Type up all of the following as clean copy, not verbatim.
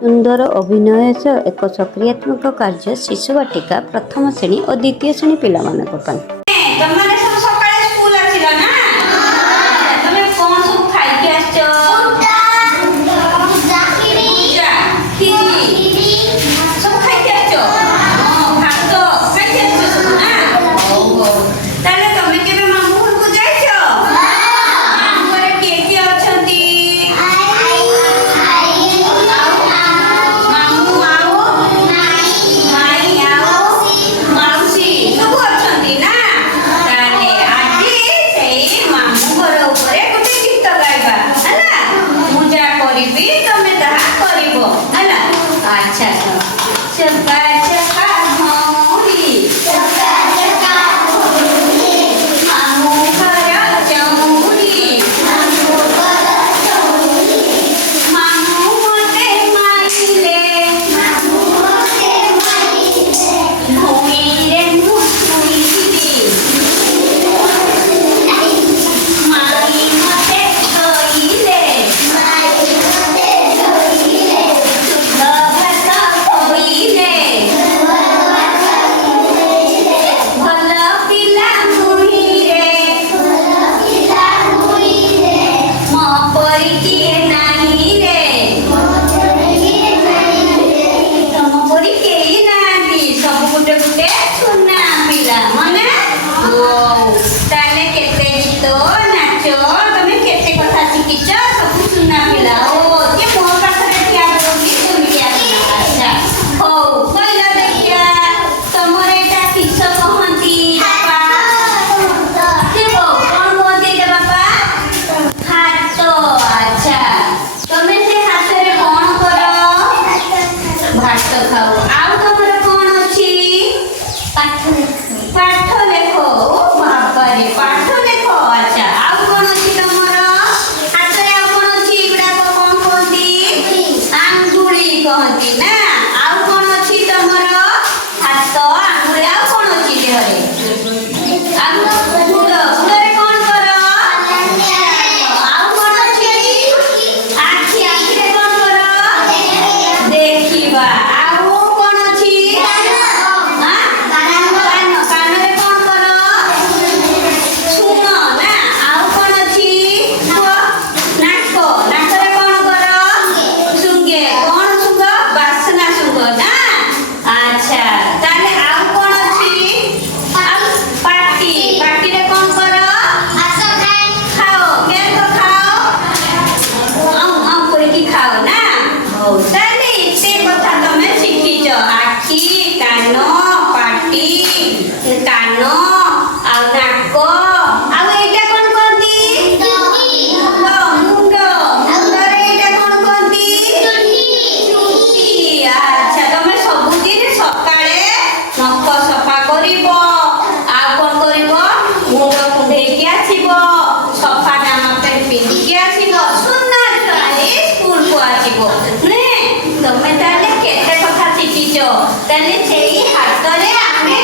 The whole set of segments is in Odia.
ସୁନ୍ଦର ଅଭିନୟ ସହ ଏକ ସକ୍ରିୟାତ୍ମକ କାର୍ଯ୍ୟ ଶିଶୁ ବାଟିକା ପ୍ରଥମ ଶ୍ରେଣୀ ଓ ଦ୍ୱିତୀୟ ଶ୍ରେଣୀ ପିଲାମାନଙ୍କ ପାଇଁ। ତମମାନେ ସବୁ ସକାଳେ ସ୍କୁଲ ଆସିଲ ନା? ତମେ କଣ ସବୁ ଖାଇକି ଆସିଛ? ସବୁ ଖାଇକି ଆସିଛ? ଭାତ ଖାଇକି ଆସିଛ ସବୁ ନା? ତାହେଲେ ତମେ କେବେ ମାମୁଁ ଘରକୁ ଯାଇଛ? ମାମୁଁ ଘରେ କିଏ କିଏ ଅଛନ୍ତି? ମାମୁଁ ଆଉ ମାଇଁ ଆଉ ମାଉସୀ ସବୁ ଅଛନ୍ତି ନା? ତାହେଲେ ଆଜି ସେଇ ମାମୁଁ ଘର ଉପରେ ଗୋଟେ ଗୀତ ଗାଇବା ହେଲା। ମୁଁ ଯାହା କରିବି ତମେ ତାହା କରିବ ହେଲା। ଆଚ୍ଛା ଚକା ଚକା ଭଉଣୀ ମାମୁଁ ଘର ଚଉରୀ ମାମୁଁ ମତେ ମାରିଲେ ଭୂଇଁରେ ମୁଁ ଶୋଇଥିଲି ମାଇଁ ମତେ କହିଲେ ଶୁଦ୍ଧ ଭାତ ଖୋଇଲେ ଭଲ ପିଲା ମୁହିଁରେ ମୋ ପରି କିଏ ନାହିଁ ରେ ତମ ପରି କେହି ନାହାନ୍ତି ସବୁ ଗୋଟେ ଗୋଟେ ସୁନା ପିଲା ମନେ ତାହେଲେ କେତେ ଗୀତ ନାଚ ତମେ କେତେ କଥା ଶିଖିଛ ସବୁ ସୁନା ପିଲା ଓ ଯେ ମୋ ପାଖରେ ଠିଆ କରୁଛି ଶୁଣିକି ଆସିଲା ଆଚ୍ଛା ହଉ କହିଲ ଦେଖିଆ ତମର ଏଇଟା କିସ କହନ୍ତି ବାପା କଣ କୁହନ୍ତି ଏଇଟା ବାପା ହାତ ଆଚ୍ଛା ତମେ ସେ ହାତରେ କଣ କର ଭାତ ଖାଅ ଆଉ ତମର କଣ ଅଛି ପାଠ ଲେଖ ଓ ବାବାରେ ପାଠ ଲେଖ ଆଚ୍ଛା ଆଉ କଣ ଅଛି ତମର ହାତରେ ଆଉ କଣ ଅଛି ଏଗୁଡାକ କଣ କହନ୍ତି ଆଙ୍ଗୁଳି କହନ୍ତି ନା ଆଉ କଣ ଅଛି ତମର ହାତ ଆଙ୍ଗୁଳି ଆଉ କଣ ଅଛି ଦେହରେ ଗୋଡରେ କଣ କର ଆଉ କଣ ଅଛି ଆଖିରେ କଣ କର ଦେଖିବା ଆଉ କଣ ଅଛି କାନରେ କଣ କର ଶୁଣ ନା ଆଉ କଣ ଅଛି ନାକରେ କଣ କର ଶୁଙ୍ଗେ କଣ ଶୁଙ୍ଗ ବାସ୍ନା ଶୁଙ୍ଗ ନା ଆଚ୍ଛା ତାହେଲେ ଆଉ କଣ ଅଛି ଆଉ ପାଟିରେ କଣ କର ଖାଅ କେମିତି ଖାଅ ଆଉ କରିକି ଖାଅ ନା ହଉ ତାହେଲେ ଏତେ କଥା ତମେ ଶିଖିଛ ଆଖି କାନ ପାଟି କାନ ଆଉ ନାକ ଆଉ ଏଇଟା କଣ କହନ୍ତି ମୁଣ୍ଡରେ ଏଇଟା କଣ କହନ୍ତି ଚୁଟି ଆଚ୍ଛା ତମେ ସବୁଦିନ ସକାଳେ ନଖ ସଫା କରିବ ଆଉ କଣ କରିବ ମୁଣ୍ଡ କୁଣ୍ଡେଇକି ଆସିବ ସଫା ଜାମା ପ୍ୟାଣ୍ଟ ପିନ୍ଧିକି ଆସିବ ସୁନ୍ଦର ଛୁଆରେ ସ୍କୁଲକୁ ଆସିବ ନୁହେଁ ତମେ ତାହେଲେ କେତେ କଥା ଶିଖିଛ ତାହେଲେ ସେଇ ହାତରେ ଆମେ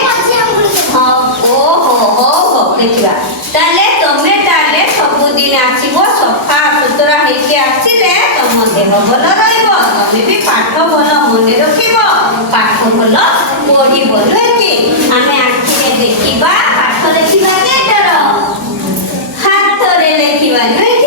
ଦେଖିବା ତାହେଲେ ତମେ ତାହେଲେ ସବୁଦିନ ଆସିବ ସଫା ସୁତରା ହେଇକି ଆସିଲେ ତମ ଦେହ ଭଲ ରହିବ ତମେ ବି ପାଠ ଭଲ ମନେ ରଖିବ ପାଠ ଭଲ ପଢିବ ନୁହେଁ କି ଆମେ ଆଖିରେ ଦେଖିବା ପାଠ ଲେଖିବା କେଟର ହାତରେ ଲେଖିବା ନୁହେଁ କି